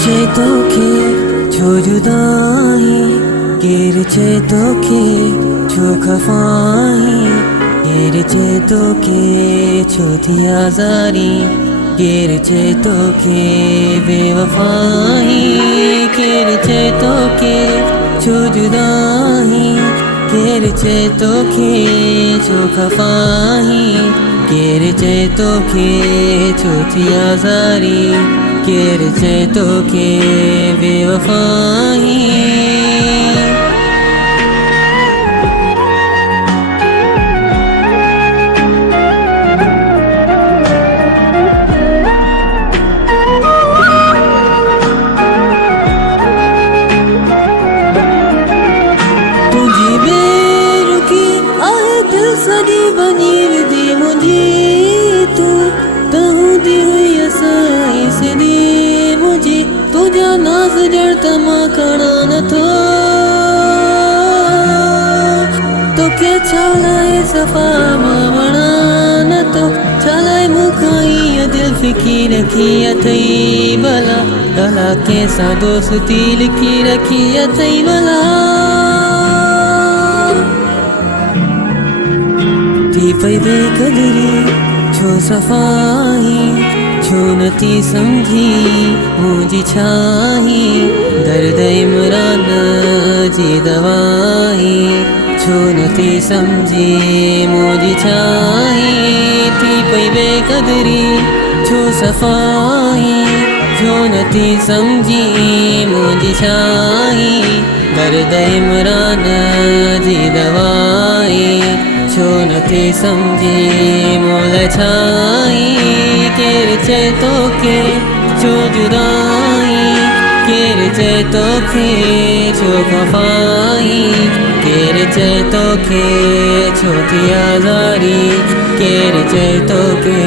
छे तोखे छो जुदाई, केर छे तोखे छो खफाई, केर छे तोखे छो थी आज़ारी, केर छे तोखे बेवफाई, केर छे तोखे छो जुदाई, केर छे तोखे छो खफाई, केर छे तोखे छो थी आज़ारी, केर छे तोखे बेवफाई। तुझी बेरुखी आहे दिल सॼी बनी विधी मुंहिंजी, तूं तहूंदी हुई असाई सिधी मुंहिंजी, तुंहिंजा नाज़ ॼण त मां खणा नथो, तोखे छा लाइ सफ़ा मां वणा नथो, छा लाइ मूंखां ईअं दिलि फिकी रखी अथई भला, भला कंहिंसां दोस्ती लिखी रखी अथई भला। थी पई बेक़दरी छो सफ़ाई, छो नथी सम्झी मुंहिंजी छाही, दर्द इमरान जी दवाई, छो नथी सम्झी मुंहिंजी छाही। थी पई बेक़दरी छो सफ़ाई, छो नथी सम्झी मुंहिंजी छाही, दर्द इमरान जी दवाई, छो नथी सम्झी मोल छाई, केर छे तोखे छो जुदाई, केर छे तोखे छो खफाई, केर छे तोखे छो थी आज़ारी, केर छे तोखे